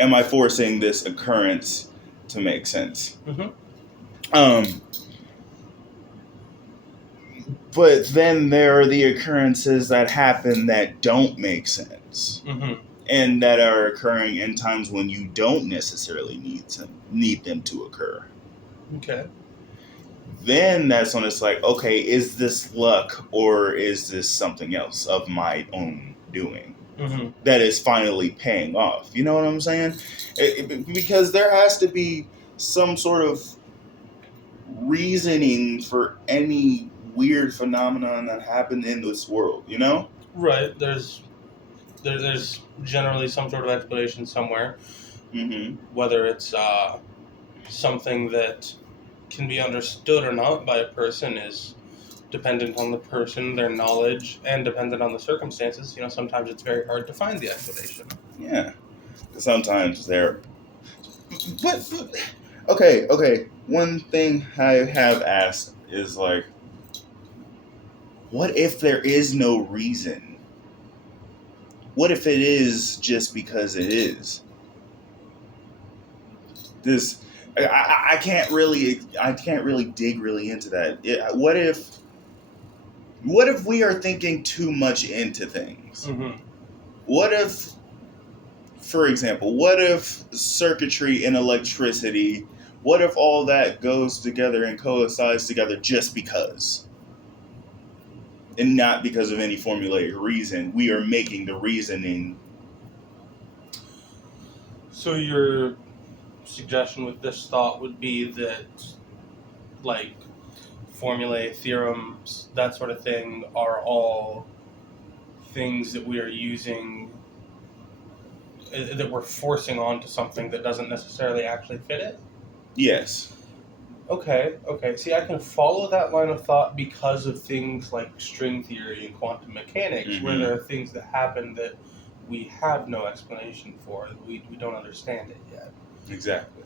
am I forcing this occurrence to make sense? Mm-hmm. But then there are the occurrences that happen that don't make sense. Mm-hmm. And that are occurring in times when you don't necessarily need them to occur. Okay. Then that's when it's like, okay, is this luck or is this something else of my own doing that is finally paying off? You know what I'm saying? Because there has to be some sort of reasoning for any weird phenomenon that happened in this world, you know? Right. There's generally some sort of explanation somewhere, Mm-hmm. whether it's something that can be understood or not by a person is dependent on the person, their knowledge, and dependent on the circumstances. You know, sometimes it's very hard to find the explanation. Yeah. Sometimes they're... But okay. One thing I have asked is like, what if there is no reason? What if it is just because it is? This I can't really dig really into that. What if we are thinking too much into things? Mm-hmm. What if, for example, what if circuitry and electricity, what if all that goes together and coincides together just because? And not because of any formulaic reason. We are making the reasoning. So your suggestion with this thought would be that, like, formulae, theorems, that sort of thing are all things that we are using, that we're forcing onto something that doesn't necessarily actually fit it? Yes. Okay. See, I can follow that line of thought because of things like string theory and quantum mechanics, where there are things that happen that we have no explanation for. We don't understand it yet. Exactly.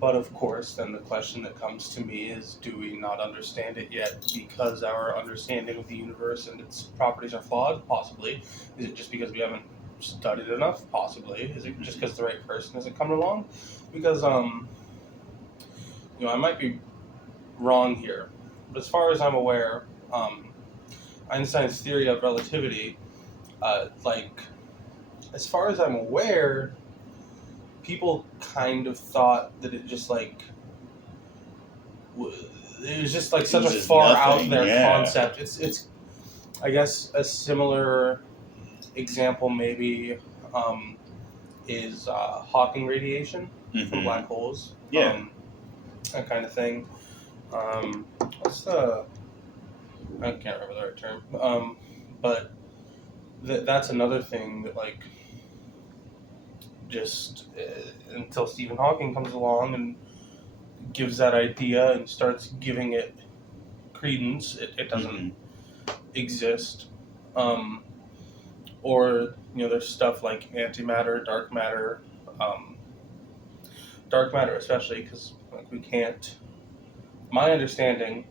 But of course, then the question that comes to me is, do we not understand it yet because our understanding of the universe and its properties are flawed? Possibly. Is it just because we haven't studied enough? Possibly. Is it just because the right person hasn't come along? Because, I might be wrong here, but as far as I'm aware, Einstein's theory of relativity, as far as I'm aware, people kind of thought that it just it was just like such a far out there concept. It's I guess a similar example maybe is Hawking radiation from black holes. Yeah. That kind of thing. What's the... I can't remember the right term. But that's another thing that, like, just until Stephen Hawking comes along and gives that idea and starts giving it credence, it doesn't exist. Or, there's stuff like antimatter, dark matter. Dark matter especially, because we can't... My understanding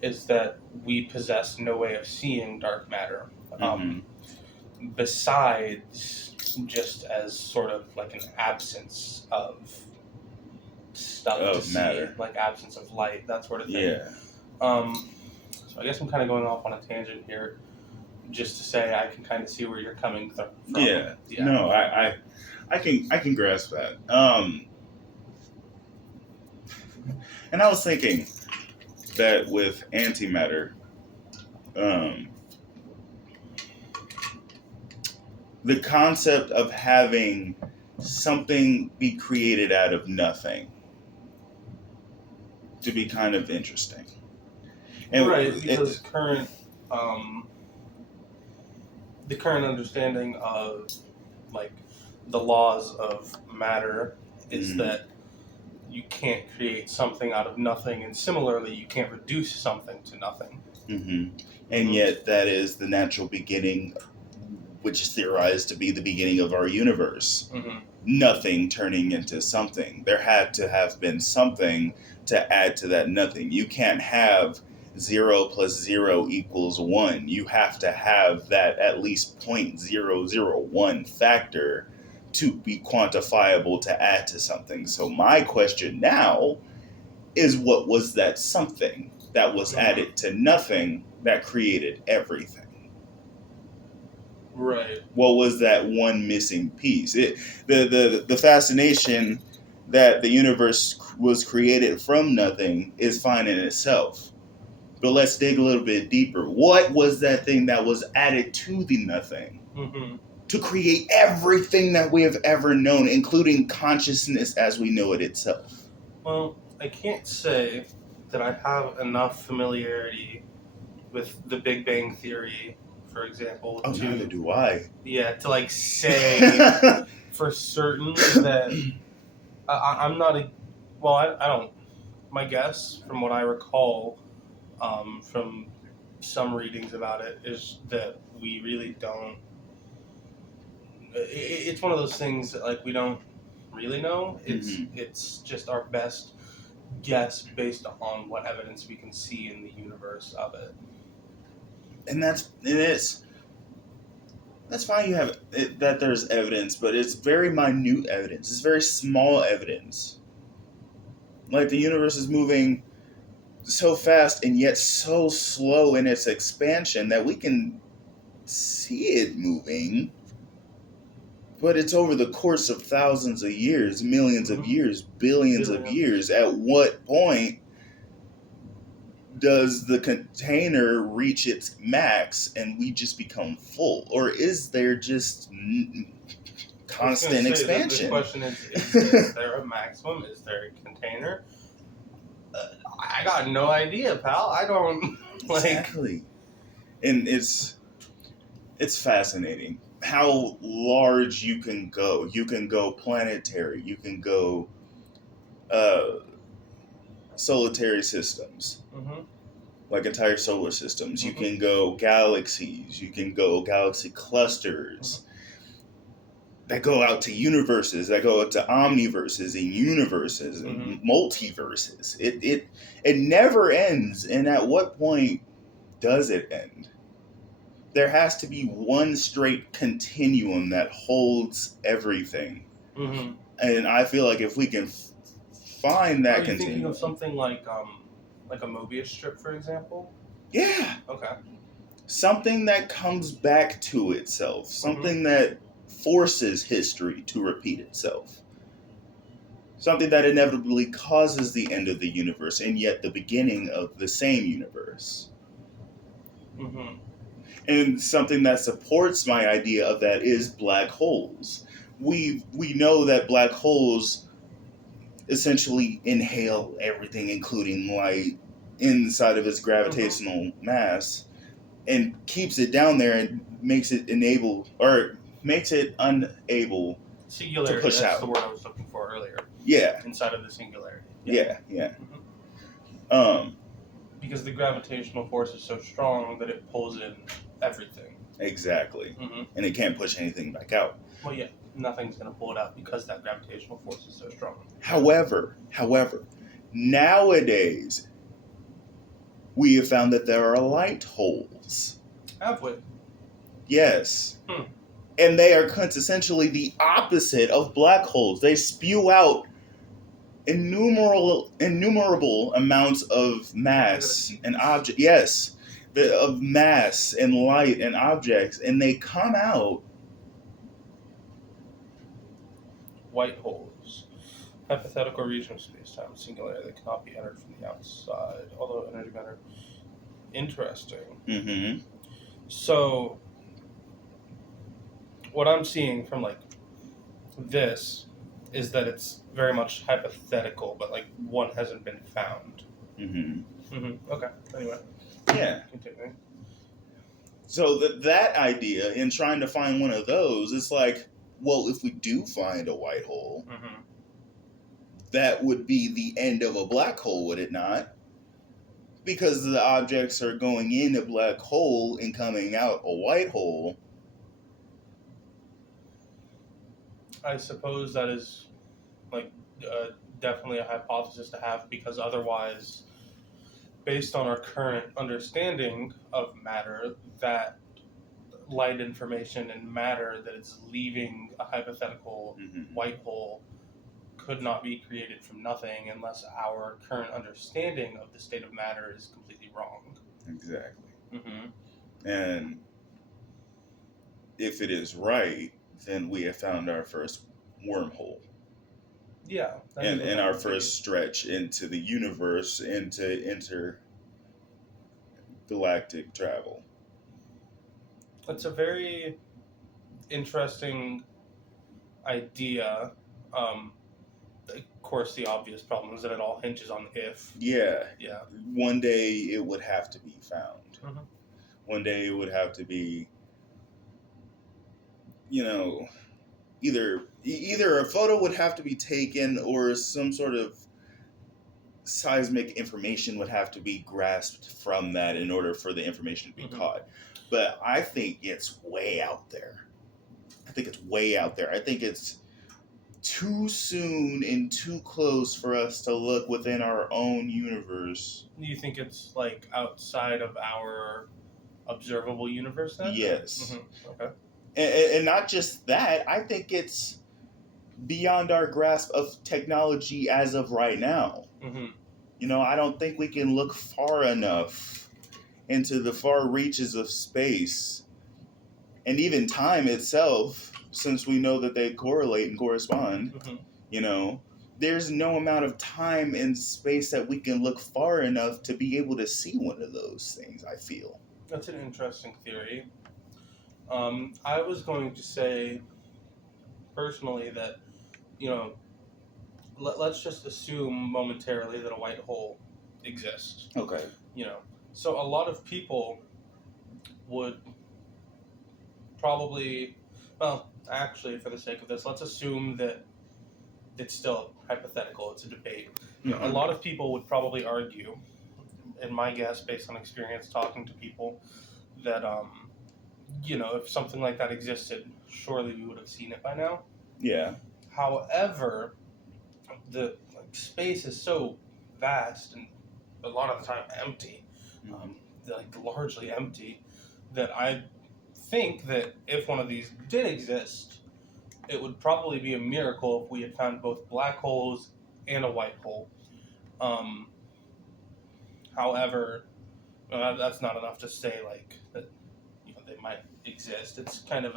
is that we possess no way of seeing dark matter, besides just as sort of like an absence of stuff to matter. See, like absence of light, that sort of thing. Yeah. So I guess I'm kind of going off on a tangent here, just to say I can kind of see where you're coming from. Yeah. No, I can grasp that. And I was thinking that with antimatter, the concept of having something be created out of nothing to be kind of interesting. And right, because the current understanding of, like, the laws of matter is that you can't create something out of nothing, and similarly, you can't reduce something to nothing. And yet, that is the natural beginning, which is theorized to be the beginning of our universe. Nothing turning into something. There had to have been something to add to that nothing. You can't have 0 plus 0 equals 1. You have to have that at least 0.001 factor to be quantifiable to add to something. So my question now is, what was that something that was added to nothing that created everything? Right. What was that one missing piece? The fascination that the universe was created from nothing is fine in itself. But let's dig a little bit deeper. What was that thing that was added to the nothing to create everything that we have ever known, including consciousness as we know it itself? Well, I can't say that I have enough familiarity with the Big Bang Theory, for example, Neither do I. Yeah, to like say for certain that I'm not a. Well, I don't. My guess, from what I recall, from some readings about it, is that we really don't. It's one of those things that like we don't really know. It's just our best guess based on what evidence we can see in the universe of it. And that's fine. You have that there's evidence, but it's very minute evidence. It's very small evidence. Like the universe is moving so fast and yet so slow in its expansion that we can see it moving, but it's over the course of thousands of years, millions of years, billions of years. At what point does the container reach its max and we just become full? Or is there just constant expansion? The question is there a maximum? Is there a container? I got no idea, pal. I don't Exactly. And it's fascinating how large you can go. You can go planetary. You can go solitary systems, like entire solar systems. You can go galaxies. You can go galaxy clusters that go out to universes, that go out to omniverses and universes and multiverses. It never ends. And at what point does it end? There has to be one straight continuum that holds everything. And I feel like if we can find that continuum. Are you thinking of something like a Mobius strip, for example? Yeah. Okay. Something that comes back to itself. Something that forces history to repeat itself. Something that inevitably causes the end of the universe and yet the beginning of the same universe. And something that supports my idea of that is black holes. We know that black holes essentially inhale everything, including light, inside of its gravitational mass, and keeps it down there and makes it unable singularity, to push that's out. The word I was looking for earlier. Yeah. Inside of the singularity. Yeah. Because the gravitational force is so strong that it pulls in everything. Exactly. And it can't push anything back out. Well, yeah, nothing's going to pull it out because that gravitational force is so strong. However, nowadays, we have found that there are light holes. Have we? Yes. And they are quintessentially the opposite of black holes. They spew out innumerable amounts of mass and object. Yes, of mass and light and objects, and they come out. White holes. Hypothetical region of space-time, singularity that cannot be entered from the outside, although energy matter. Interesting. So, what I'm seeing from like this is that it's very much hypothetical, but like one hasn't been found. Okay. Anyway. Yeah. Continuing. So that idea in trying to find one of those, it's like, well, if we do find a white hole, that would be the end of a black hole, would it not? Because the objects are going in a black hole and coming out a white hole. I suppose that is like definitely a hypothesis to have, because otherwise, based on our current understanding of matter, that light information and matter that is leaving a hypothetical white hole could not be created from nothing unless our current understanding of the state of matter is completely wrong. Exactly. And if it is right, then we have found our first wormhole. Yeah. And our first stretch into the universe, into intergalactic travel. It's a very interesting idea. Of course, the obvious problem is that it all hinges on if. Yeah. Yeah. One day it would have to be found. One day it would have to be, either a photo would have to be taken, or some sort of seismic information would have to be grasped from that in order for the information to be caught. But I think it's way out there. I think it's too soon and too close for us to look within our own universe. Do you think it's like outside of our observable universe then? Yes. Okay. And not just that, I think it's beyond our grasp of technology as of right now. I don't think we can look far enough into the far reaches of space and even time itself, since we know that they correlate and correspond. There's no amount of time and space that we can look far enough to be able to see one of those things, I feel. That's an interesting theory. I was going to say, personally, that, let's just assume momentarily that a white hole exists. Okay. So a lot of people would probably, actually, for the sake of this, let's assume that it's still hypothetical, it's a debate. A lot of people would probably argue, in my guess, based on experience talking to people, that, if something like that existed, surely we would have seen it by now. Yeah. However, the space is so vast and a lot of the time empty, largely empty, that I think that if one of these did exist, it would probably be a miracle if we had found both black holes and a white hole. However, that's not enough to say that they might exist. It's kind of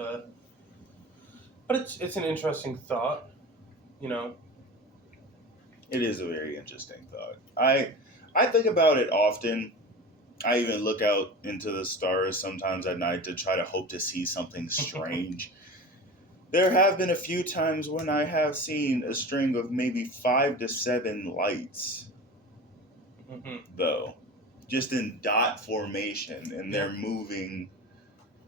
but it's an interesting thought. It is a very interesting thought. I think about it often. I even look out into the stars sometimes at night to try to hope to see something strange. There have been a few times when I have seen a string of maybe 5 to 7 lights, though, just in dot formation, and they're moving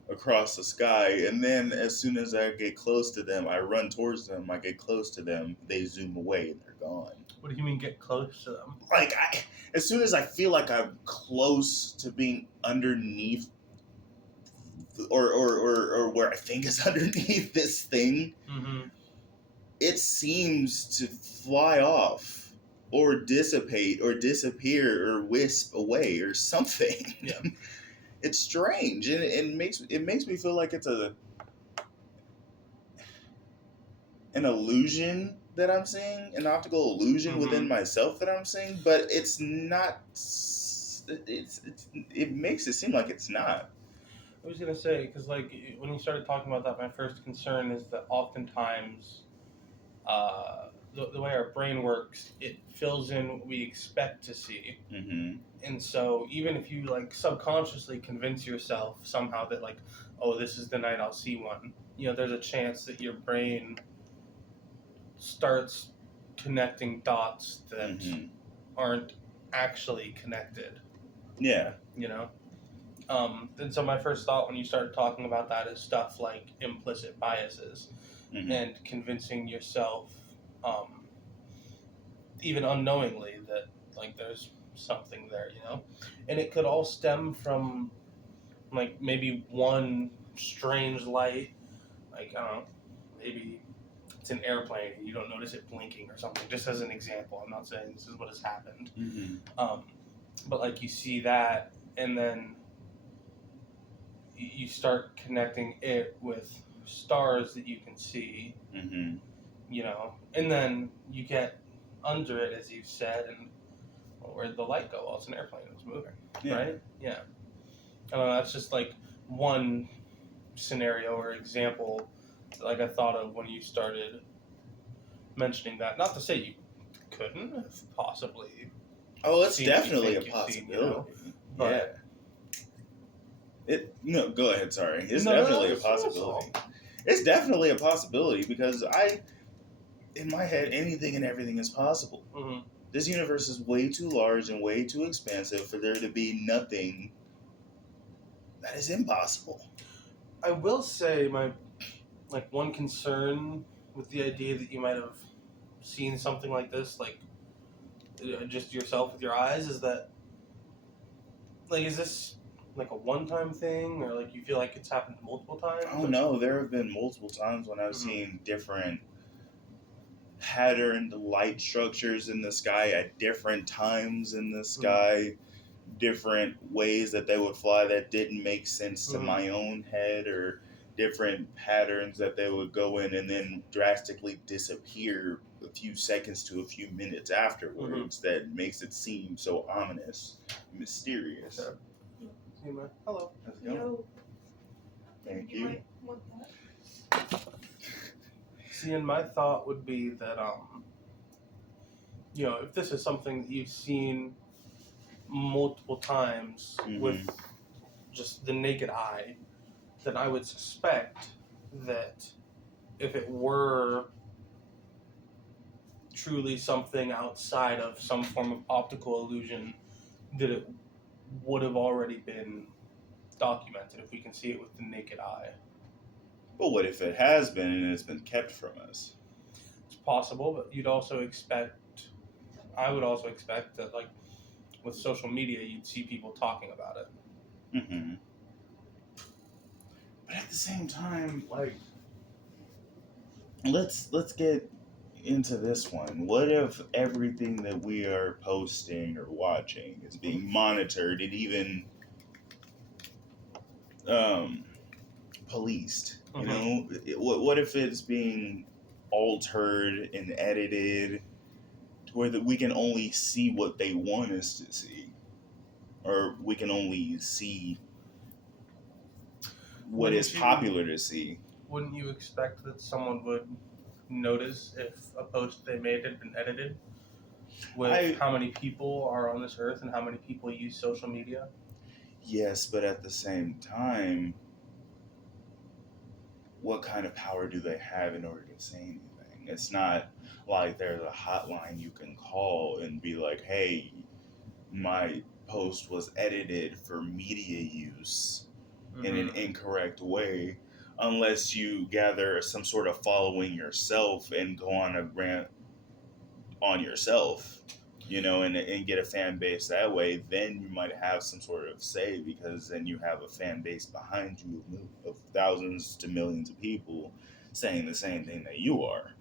across the sky. And then as soon as I get close to them, I run towards them. I get close to them, they zoom away and they're gone. What do you mean get close to them? As soon as I feel like I'm close to being underneath, or where I think is underneath this thing, it seems to fly off or dissipate or disappear or wisp away or something. Yeah. It's strange, and it makes me feel like it's an illusion that I'm seeing, an optical illusion within myself that I'm seeing, but it's not. It makes it seem like it's not. I was gonna say, because when you started talking about that, my first concern is that oftentimes, the way our brain works, it fills in what we expect to see. And so even if you subconsciously convince yourself somehow that oh, this is the night I'll see one, there's a chance that your brain starts connecting dots that aren't actually connected. Yeah. And so my first thought when you started talking about that is stuff like implicit biases and convincing yourself, even unknowingly, that there's something there, and it could all stem from maybe one strange light, I don't know, maybe it's an airplane and you don't notice it blinking or something, just as an example. I'm not saying this is what has happened. Mm-hmm. But you see that, and then you start connecting it with stars that you can see, Mm-hmm. and then you get under it, as you said, and where'd the light go? Well, it's an airplane. It was moving, right? Yeah. I don't know. That's just like one scenario or example like I thought of when you started mentioning that. Not to say you couldn't have possibly. Oh, it's seen what you definitely a think you've seen, possibility. but No, go ahead. Sorry, it's no, definitely a that's possibility. all. It's definitely a possibility because in my head, anything and everything is possible. Mm-hmm. This universe is way too large and way too expansive for there to be nothing that is impossible. I will say my one concern with the idea that you might have seen something like this, like just yourself with your eyes, is that is this like a one-time thing, or like you feel like it's happened multiple times? Oh no, there have been multiple times when I've seen different patterned light structures in the sky at different times in the sky, different ways that they would fly that didn't make sense to my own head, or different patterns that they would go in and then drastically disappear a few seconds to a few minutes afterwards. That makes it seem so ominous, mysterious. Okay. Hello. How's it going? Yo. Thank You you. might want that. See, and my thought would be that if this is something that you've seen multiple times with just the naked eye, then I would suspect that if it were truly something outside of some form of optical illusion, that it would have already been documented if we can see it with the naked eye. But what if it has been and it's been kept from us? It's possible, but I would also expect that, like, with social media, you'd see people talking about it. Mm-hmm. But at the same time, like, let's get into this one. What if everything that we are posting or watching is being monitored and even policed? You know, what if it's being altered and edited to where that we can only see what they want us to see, or we can only see what is popular to see? Wouldn't you expect that someone would notice if a post they made had been edited? With how many people are on this earth and how many people use social media? Yes, but at the same time, what kind of power do they have in order to say anything? It's not like there's a hotline you can call and be like, hey, my post was edited for media use in an incorrect way, unless you gather some sort of following yourself and go on a rant on yourself, and get a fan base that way. Then you might have some sort of say, because then you have a fan base behind you of thousands to millions of people saying the same thing that you are.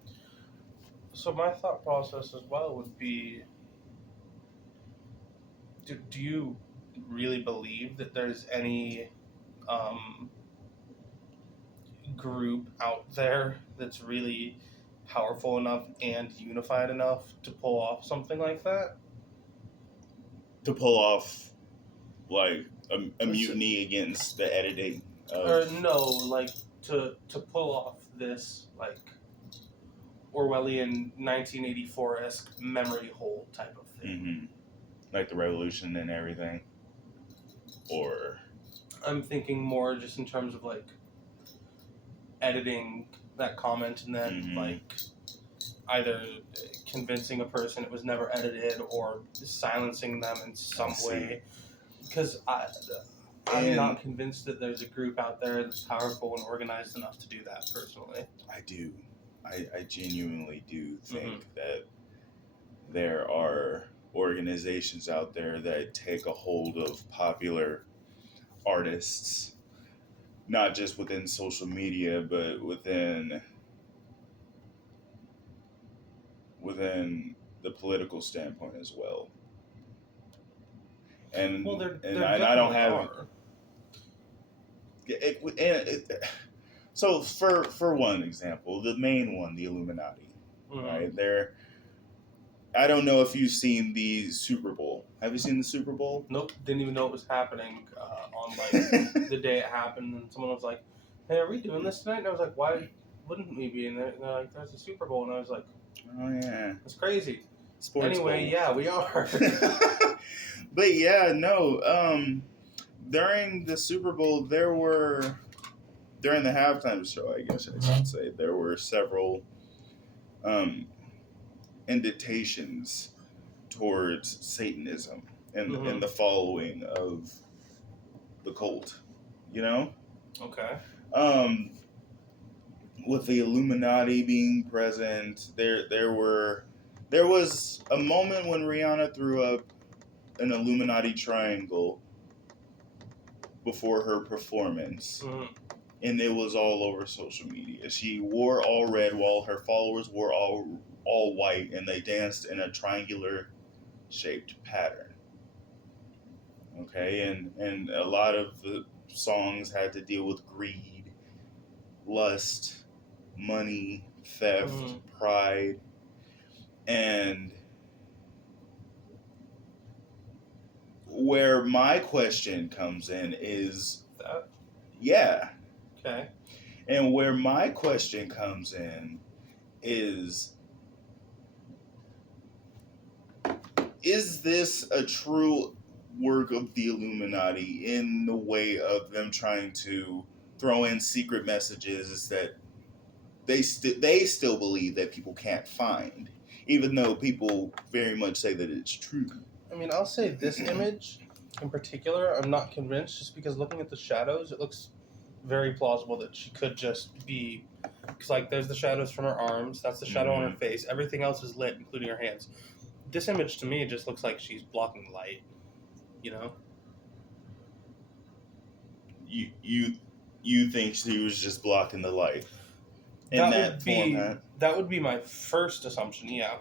So my thought process as well would be, do you really believe that there's any group out there that's really powerful enough and unified enough to pull off something like that? To pull off, like, a mutiny against the editing of... Or no, like, to pull off this, like, Orwellian 1984-esque memory hole type of thing. Like the revolution and everything? Or... I'm thinking more just in terms of, like, editing that comment and then, like, either convincing a person it was never edited or silencing them in some way. Because I'm not convinced that there's a group out there that's powerful and organized enough to do that, personally. I do. I genuinely do think that there are organizations out there that take a hold of popular artists, not just within social media, but within the political standpoint as well. And Well, there I don't have... are. So for one example, the main one, the Illuminati, right? I don't know if you've seen the Super Bowl. Have you seen the Super Bowl? Nope, didn't even know it was happening on like the day it happened, and someone was like, "Hey, are we doing this tonight?" And I was like, "Why wouldn't we be?" And they're like, "There's a Super Bowl," and I was like, Oh yeah, "That's crazy." sports Anyway, bowl. yeah, we are. But yeah, no. During the Super Bowl, during the halftime show, I guess I should say, there were several um, invitations towards Satanism and the following of the cult. You know, Okay. with the Illuminati being present, there was a moment when Rihanna threw up an Illuminati triangle before her performance. And it was all over social media. She wore all red while her followers wore all white, and they danced in a triangular shaped pattern. Okay, and a lot of the songs had to deal with greed, lust, money, theft, pride, and where my question comes in is That. yeah. Okay. And where my question comes in is this a true work of the Illuminati in the way of them trying to throw in secret messages that they still believe that people can't find, even though people very much say that it's true? I mean, I'll say this image in particular, I'm not convinced, just because looking at the shadows, it looks very plausible that she could just be, because like there's the shadows from her arms, that's the shadow on her face, everything else is lit, including her hands. This image to me just looks like she's blocking light, you know? You think she was just blocking the light in that format? That would be my first assumption, yeah.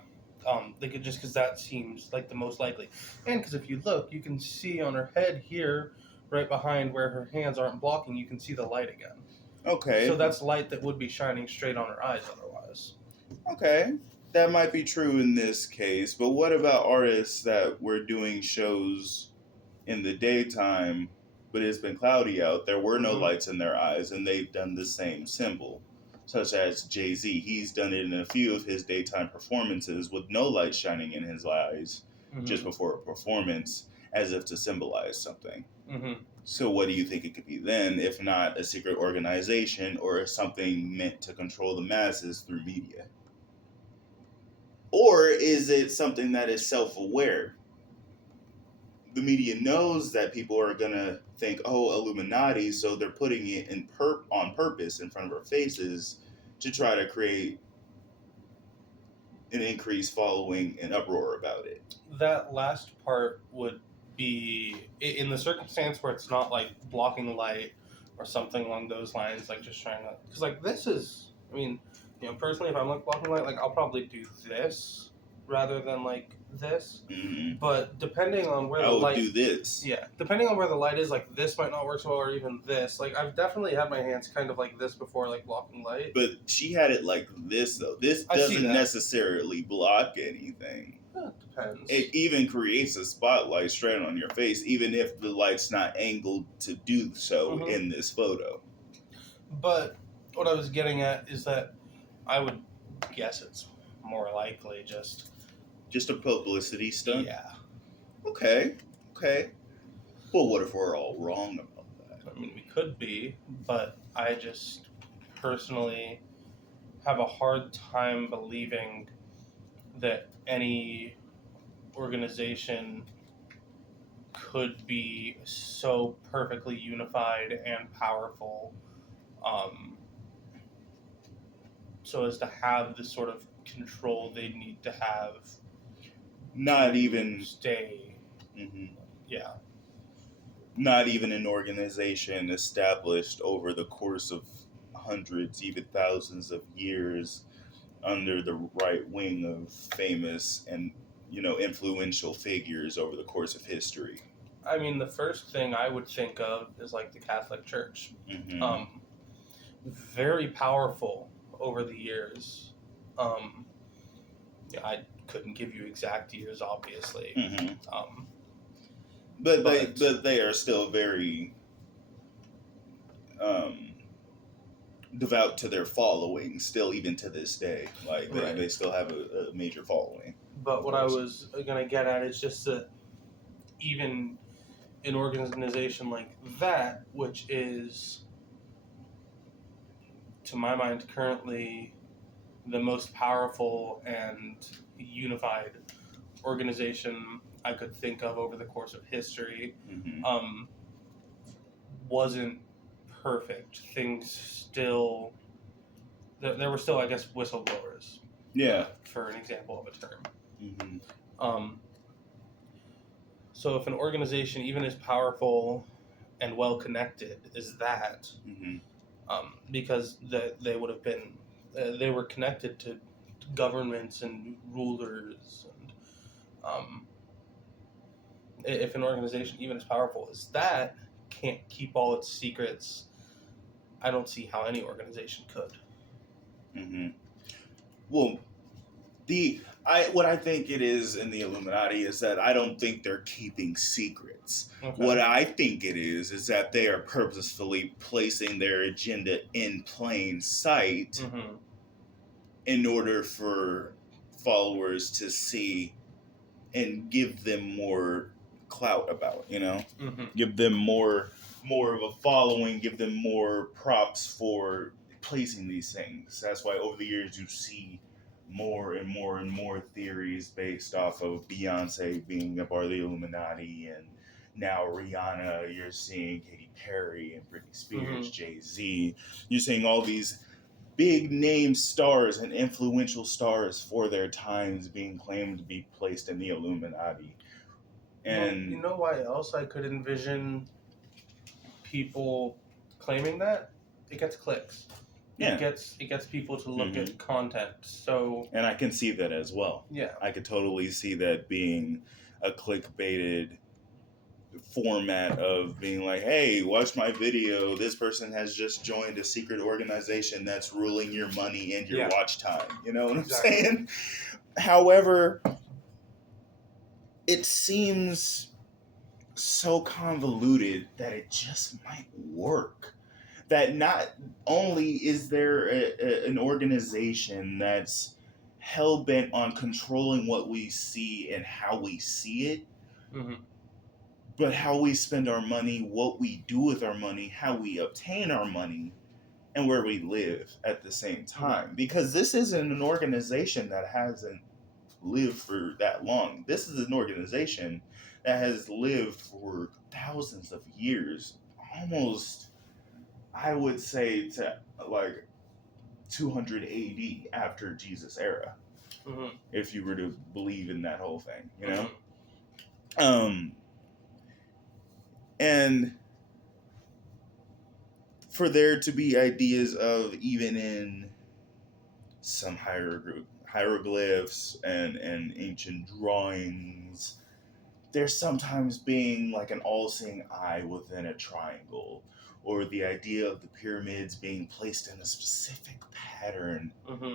They could, just because that seems like the most likely, and because if you look, you can see on her head here, right behind where her hands aren't blocking, you can see the light again. Okay. So that's light that would be shining straight on her eyes otherwise. Okay. That might be true in this case, but what about artists that were doing shows in the daytime, but it's been cloudy out? There were no lights in their eyes, and they've done the same symbol, such as Jay-Z. He's done it in a few of his daytime performances with no light shining in his eyes just before a performance, as if to symbolize something. So what do you think it could be then, if not a secret organization or something meant to control the masses through media? Or is it something that is self-aware? The media knows that people are going to think, oh, Illuminati, so they're putting it on purpose in front of our faces to try to create an increased following and uproar about it. That last part would be, in the circumstance where it's not like blocking light or something along those lines, like just trying to, because like this is, I mean, you know, personally, if I'm like blocking light, like I'll probably do this rather than like this. But depending on where the light, do this. Yeah, depending on where the light is, like this might not work so well, or even this. Like I've definitely had my hands kind of like this before, like blocking light. But she had it like this though. This doesn't necessarily block anything. It depends. It even creates a spotlight straight on your face, even if the light's not angled to do so in this photo. But what I was getting at is that I would guess it's more likely just a publicity stunt. Yeah. Okay. Well, what if we're all wrong about that? I mean, we could be, but I just personally have a hard time believing that any organization could be so perfectly unified and powerful, so as to have the sort of control they need to have. Not even stay. Yeah. Not even an organization established over the course of hundreds, even thousands of years, under the right wing of famous and influential figures over the course of history. I mean, the first thing I would think of is like the Catholic Church. Mm-hmm. Very powerful over the years. I couldn't give you exact years, obviously. Mm-hmm. But they are still very devout to their following, still even to this day. Like they still have a major following. But what I was gonna get at is just that even an organization like that, which is, to my mind, currently the most powerful and unified organization I could think of over the course of history, Mm-hmm. wasn't perfect. Things still, there were still, I guess, whistleblowers. Yeah. For an example of a term. Mm-hmm. So if an organization, even as powerful and well connected as that, Mm-hmm. because they would have been, they were connected to governments and rulers, and if an organization, even as powerful as that, can't keep all its secrets, I don't see how any organization could. Mm-hmm. Well, what I think it is in the Illuminati is that I don't think they're keeping secrets. Okay. What I think it is that they are purposefully placing their agenda in plain sight Mm-hmm. in order for followers to see and give them more clout about, Mm-hmm. give them more of a following, give them more props for placing these things. That's why over the years you see more and more and more theories based off of Beyonce being a part of the Illuminati, and now Rihanna, you're seeing Katy Perry and Britney Spears, Jay-Z. You're seeing all these big name stars and influential stars for their times being claimed to be placed in the Illuminati. And you know why else I could envision people claiming that? It gets clicks. yeah, It gets people to look at content. So, and I can see that as well. Yeah. I could totally see that being a clickbaited format of being like, hey, watch my video. This person has just joined a secret organization that's ruling your money and your watch time. You know what I'm saying? However, it seems so convoluted that it just might work. That not only is there an organization that's hell bent on controlling what we see and how we see it, but how we spend our money, what we do with our money, how we obtain our money, and where we live at the same time. Because this isn't an organization that hasn't lived for that long. This is an organization that has lived for thousands of years, almost, I would say, to like 200 AD after Jesus era, if you were to believe in that whole thing, and for there to be ideas of, even in some hieroglyphs and ancient drawings, there's sometimes being like an all-seeing eye within a triangle, or the idea of the pyramids being placed in a specific pattern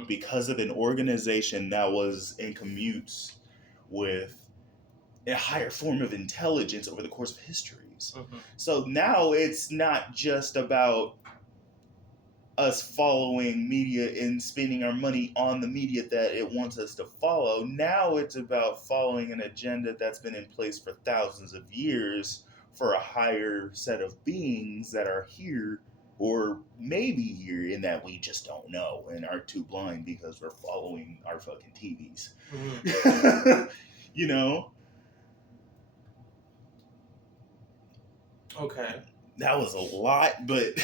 because of an organization that was in commutes with a higher form of intelligence over the course of histories. So now it's not just about us following media and spending our money on the media that it wants us to follow. Now it's about following an agenda that's been in place for thousands of years for a higher set of beings that are here, or maybe here, in that we just don't know and are too blind because we're following our fucking TVs. You know? Okay. That was a lot, but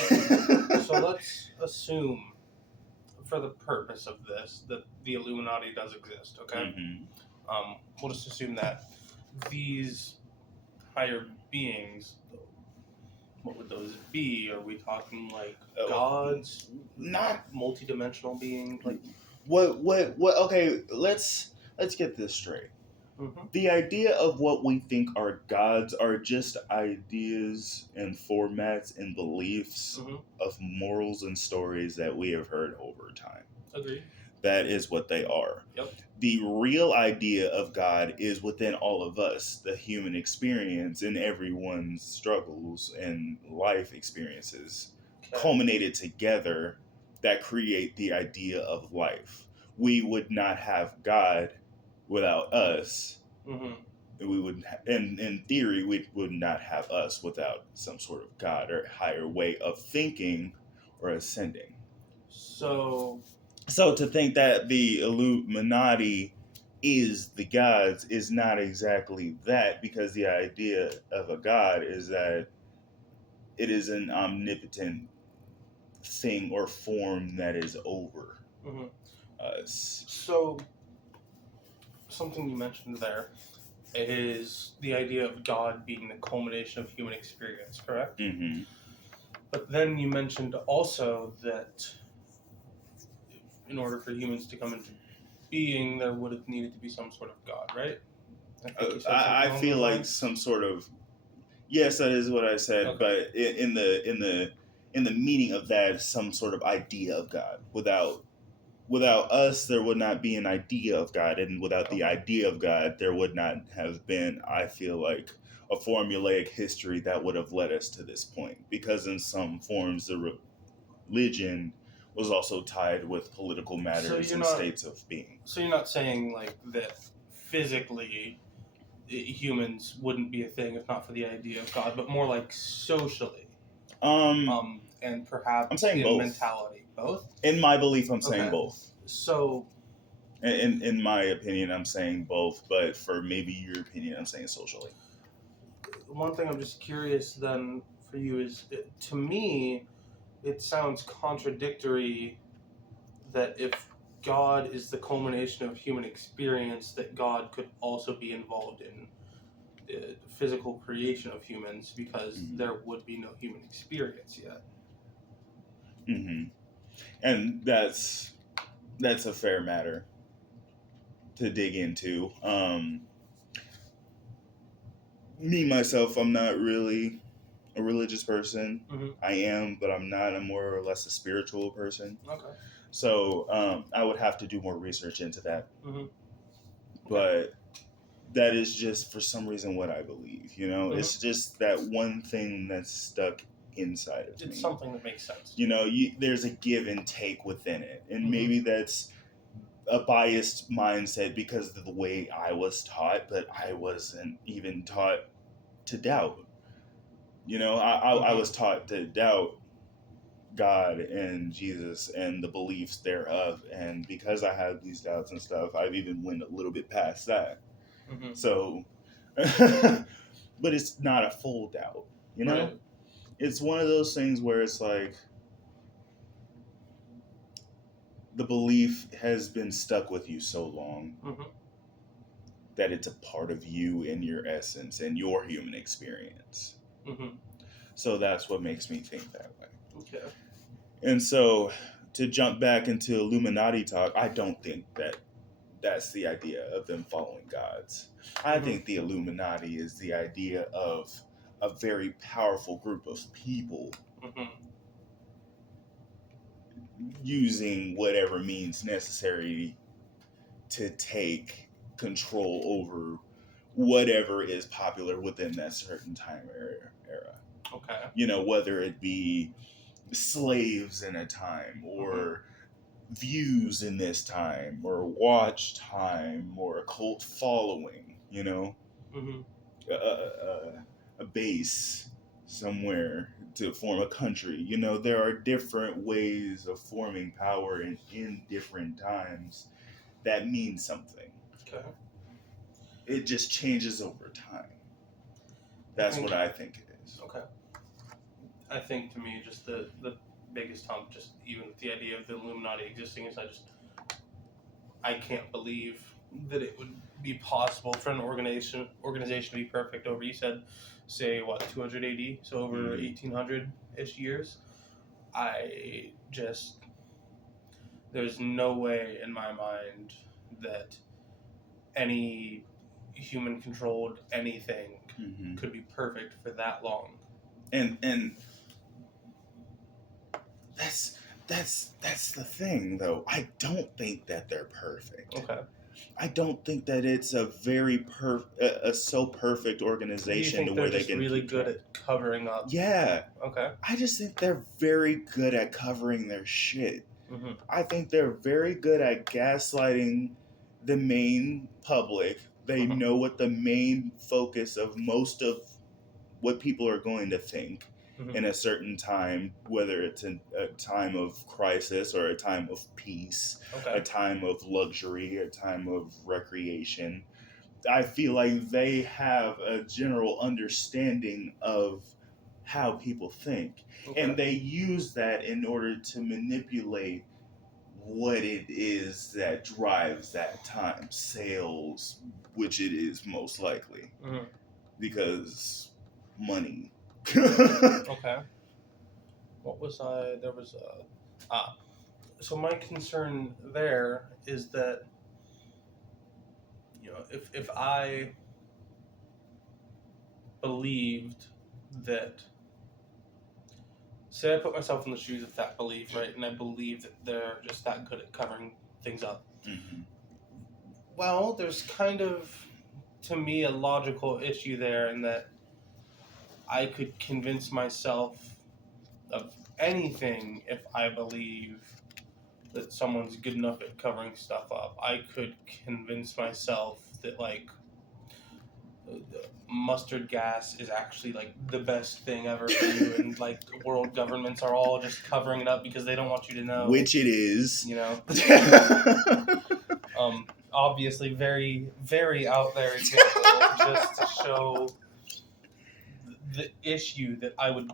So let's assume, for the purpose of this, that the Illuminati does exist, okay? We'll just assume that these higher beings, what would those be? Are we talking like gods? Not multidimensional beings? Like what okay, let's get this straight. The idea of what we think are gods are just ideas and formats and beliefs of morals and stories that we have heard over time. Agreed. That is what they are. Yep. The real idea of God is within all of us, the human experience and everyone's struggles and life experiences culminated together that create the idea of life. We would not have God without us. We would, in theory, we would not have us without some sort of God or higher way of thinking or ascending. So to think that the Illuminati is the gods is not exactly that, because the idea of a god is that it is an omnipotent thing or form that is over us. So something you mentioned there is the idea of God being the culmination of human experience, correct? Mm-hmm. But then you mentioned also that in order for humans to come into being, there would have needed to be some sort of God, right? I feel like some sort of, yes, that is what I said, Okay. but in the meaning of that, some sort of idea of God. Without us, there would not be an idea of God, and without the idea of God, there would not have been, I feel like, a formulaic history that would have led us to this point. Because in some forms, the religion was also tied with political matters and states of being. So you're not saying like that physically humans wouldn't be a thing if not for the idea of God, but more like socially. And perhaps I'm saying in both. mentality. Both? In my belief, I'm saying both. So in my opinion, I'm saying both, but for maybe your opinion, I'm saying socially. One thing I'm just curious then for you is, to me, it sounds contradictory that if God is the culmination of human experience, that God could also be involved in the physical creation of humans, because there would be no human experience yet. And that's a fair matter to dig into. Me myself, I'm not really a religious person. I am, but I'm not. I'm more or less a spiritual person. Okay. So I would have to do more research into that. But that is just for some reason what I believe. It's just that one thing that's stuck inside of me. It's something that makes sense. There's a give and take within it, and maybe that's a biased mindset because of the way I was taught, but I wasn't even taught to doubt. I was taught to doubt God and Jesus and the beliefs thereof, and because I had these doubts and stuff, I've even went a little bit past that. So, but it's not a full doubt, Right. It's one of those things where it's like the belief has been stuck with you so long that it's a part of you and your essence and your human experience. So that's what makes me think that way. Okay. And so to jump back into Illuminati talk, I don't think that that's the idea of them following gods. I think the Illuminati is the idea of a very powerful group of people using whatever means necessary to take control over whatever is popular within that certain time era. Okay. Whether it be slaves in a time, or views in this time, or watch time, or a cult following, a base somewhere to form a country. There are different ways of forming power in different times that mean something. Okay. It just changes over time. That's what I think it is. Okay. I think to me, just the biggest hump, just even with the idea of the Illuminati existing, is I can't believe that it would be possible for an organization to be perfect over, you said, say, 200 AD, so over 1800-ish years. There's no way in my mind that any human-controlled anything Mm-hmm. could be perfect for that long. And that's the thing, though. I don't think that they're perfect. Okay. I don't think that it's a very so perfect Do you organization think to they're where they just can really keep good track. at covering up? Yeah, Okay. I just think they're very good at covering their shit. Mm-hmm. I think they're very good at gaslighting the main public. They Mhm. know what the main focus of most of what people are going to think Mhm. in a certain time, whether it's a time of crisis or a time of peace, a Okay. time of luxury, a time of recreation. I feel like they have a general understanding of how people think, Okay. and they use that in order to manipulate what it is that drives that time. Sales, which it is most likely, Mhm. because money. Okay. What was I? There was a. So my concern there is that, if I believed that, say I put myself in the shoes of that belief, right, and I believe that they're just that good at covering things up. Mm-hmm. Well, there's kind of, to me, a logical issue there in that I could convince myself of anything if I believe that someone's good enough at covering stuff up. I could convince myself that, like, mustard gas is actually, like, the best thing ever for you, and, like, world governments are all just covering it up because they don't want you to know. Which it is. You know? Obviously, very, very out there example, just to show the issue that I would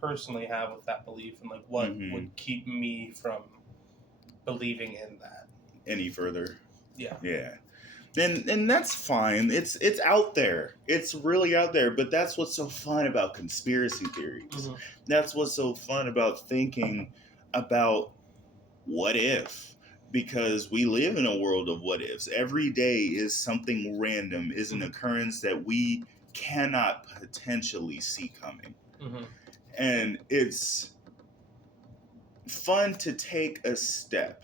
personally have with that belief, and, like, what Mhm. would keep me from believing in that. Any further? Yeah. Yeah. And that's fine. It's out there. It's really out there. But that's what's so fun about conspiracy theories. Mhm. That's what's so fun about thinking about what if. Because we live in a world of what ifs. Every day is something random, is an Mhm. occurrence that we cannot potentially see coming. Mm-hmm. And it's fun to take a step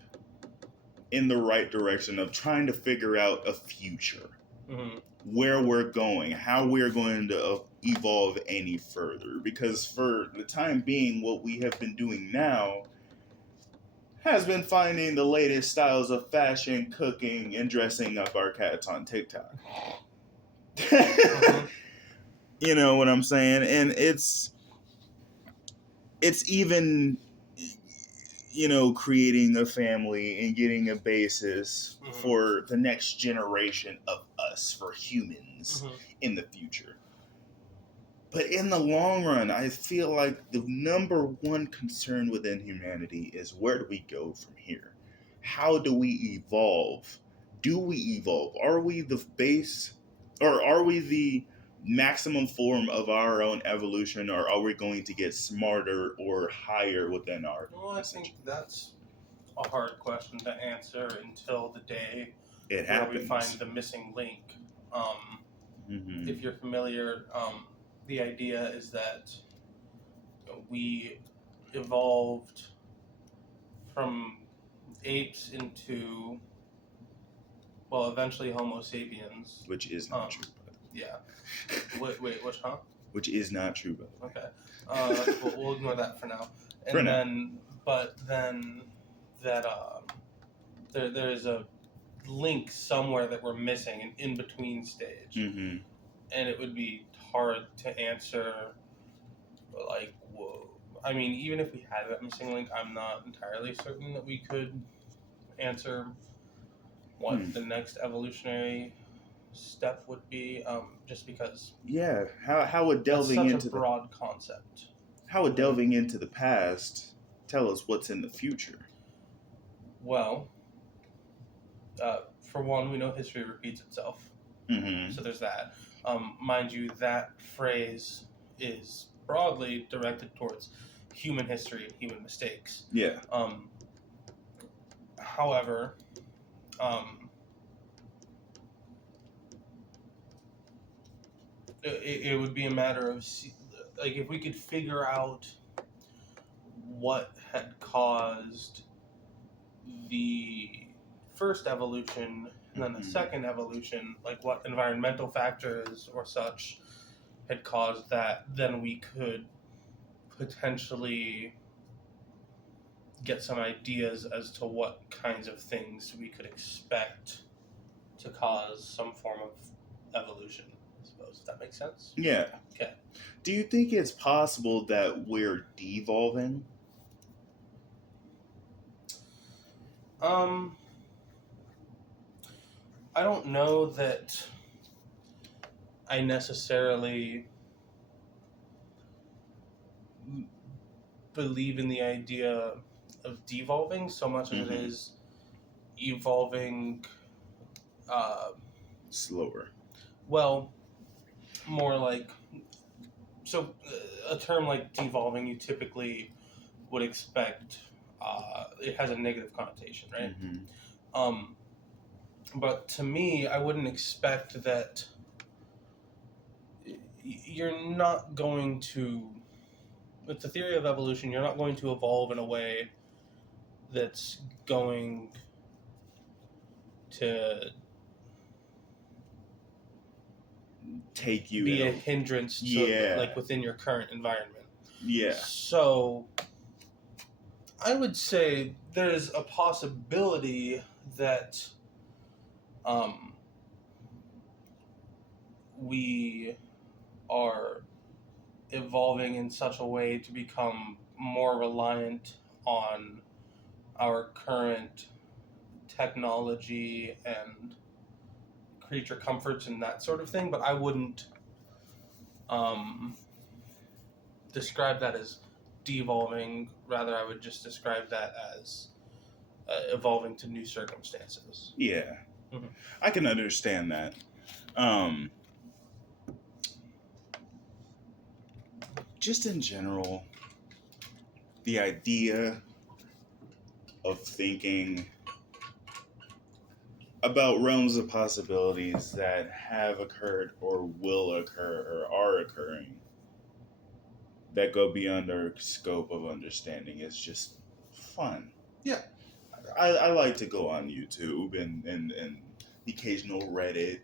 in the right direction of trying to figure out a future, Mm-hmm. where we're going, how we're going to evolve any further. Because for the time being, what we have been doing now has been finding the latest styles of fashion, cooking, and dressing up our cats on TikTok. Mm-hmm. You know what I'm saying? And it's even, creating a family and getting a basis Mhm. for the next generation of us, for humans Mhm. in the future. But in the long run, I feel like the number one concern within humanity is, where do we go from here? How do we evolve? Do we evolve? Are we the base, or are we the maximum form of our own evolution, or are we going to get smarter or higher within our Well, I think that's a hard question to answer until the day it where we happens? find the missing link. Mhm. If you're familiar, the idea is that we evolved from apes into, well, eventually Homo sapiens. Which is not true, by the way. Yeah. Wait, which, huh? Which is not true, by the way. Okay. We'll ignore that for now. And For now. then that there is a link somewhere that we're missing, an in-between stage. Mm-hmm. And it would be hard to answer, like, whoa. I mean, even if we had that missing link, I'm not entirely certain that we could answer what the next evolutionary step would be, just because Yeah, how would that's delving such into a broad concept. how would delving into the past tell us what's in the future? Well, for one, we know history repeats itself, Mm-hmm. so there's that. Mind you, that phrase is broadly directed towards human history and human mistakes. Yeah. However, it would be a matter of like if we could figure out what had caused the first evolution and then the second evolution, like what environmental factors or such had caused that, then we could potentially get some ideas as to what kinds of things we could expect to cause some form of evolution, I suppose. Does that make sense? Yeah. Okay. Do you think it's possible that we're devolving? I don't know that I necessarily believe in the idea of devolving so much as it is evolving. Slower. Well, more like so. A term like devolving, you typically would expect it has a negative connotation, right? But to me, I wouldn't expect that. You're not going to, with the theory of evolution, you're not going to evolve in a way that's going to take you be a hindrance to like within your current environment. Yeah. So I would say there's a possibility that we are evolving in such a way to become more reliant on our current technology and creature comforts and that sort of thing, but I wouldn't describe that as devolving. Rather, I would just describe that as evolving to new circumstances. Yeah. Mm-hmm. I can understand that. Just in general, the idea of thinking about realms of possibilities that have occurred or will occur or are occurring that go beyond our scope of understanding is just fun. Yeah. I like to go on YouTube and the occasional Reddit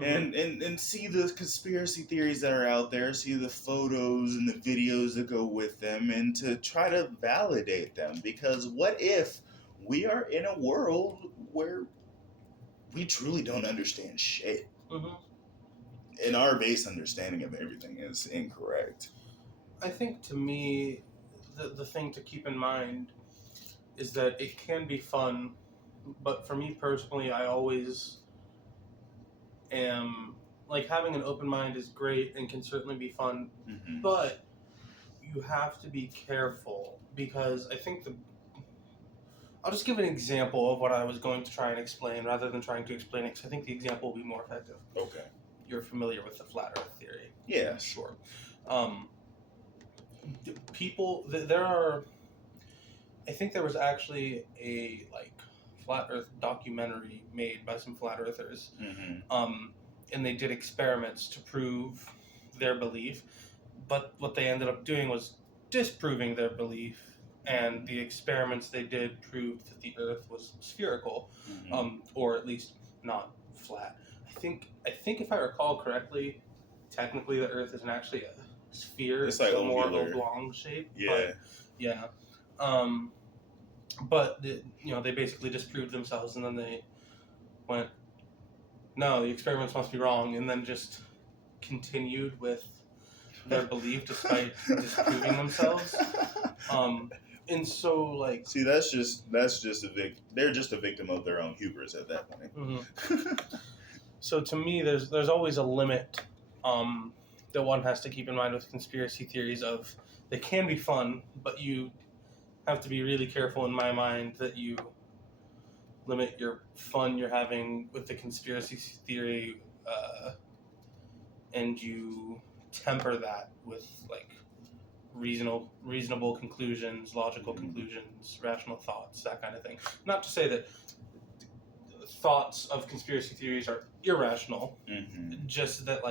and see the conspiracy theories that are out there, see the photos and the videos that go with them, and to try to validate them. Because what if we are in a world where we truly don't understand shit? And our base understanding of everything is incorrect. I think to me, the thing to keep in mind is that it can be fun, but for me personally, I always am like having an open mind is great and can certainly be fun, but you have to be careful because I think I'll just give an example of what I was going to try and explain rather than trying to explain it because I think the example will be more effective. Okay. You're familiar with the flat Earth theory? Yeah. Sure. People, there are. I think there was actually a flat Earth documentary made by some flat earthers, and they did experiments to prove their belief, but what they ended up doing was disproving their belief, and the experiments they did proved that the Earth was spherical, or at least not flat. I think if I recall correctly, technically the Earth isn't actually a sphere; it's like a more oblong shape. Yeah. Yeah. But they basically disproved themselves, and then they went, "No, the experiments must be wrong," and then just continued with their belief despite disproving themselves. And so, see, that's just they're just a victim of their own hubris at that point. So to me, there's always a limit that one has to keep in mind with conspiracy theories. Of they can be fun, but you have to be really careful in my mind that you limit your fun you're having with the conspiracy theory and you temper that with reasonable conclusions, logical conclusions, rational thoughts, that kind of thing. Not to say that thoughts of conspiracy theories are irrational, just that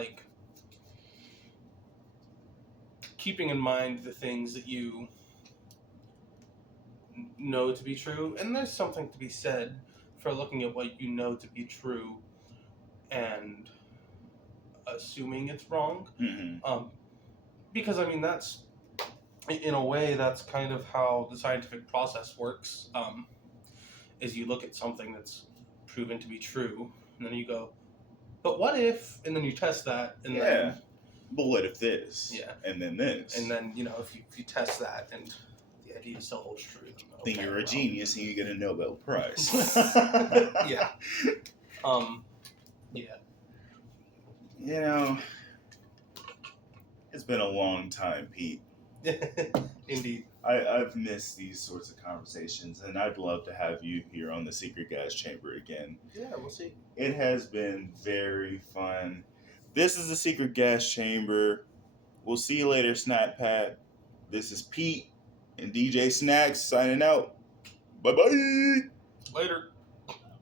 keeping in mind the things that you know to be true, and there's something to be said for looking at what you know to be true and assuming it's wrong. Mm-hmm. Because I mean, that's in a way that's kind of how the scientific process works. Is you look at something that's proven to be true, and then you go, but what if? And then you test that, and then But what if this? Yeah. And then this? and then if you test that and the idea still holds true, Then you're a genius and you get a Nobel Prize. Yeah. Yeah. You know, it's been a long time, Pete. Indeed. I've missed these sorts of conversations, and I'd love to have you here on the Secret Gas Chamber again. Yeah, we'll see. It has been very fun. This is the Secret Gas Chamber. We'll see you later, Snack Pat. This is Pete and DJ Snacks signing out. Bye-bye. Later.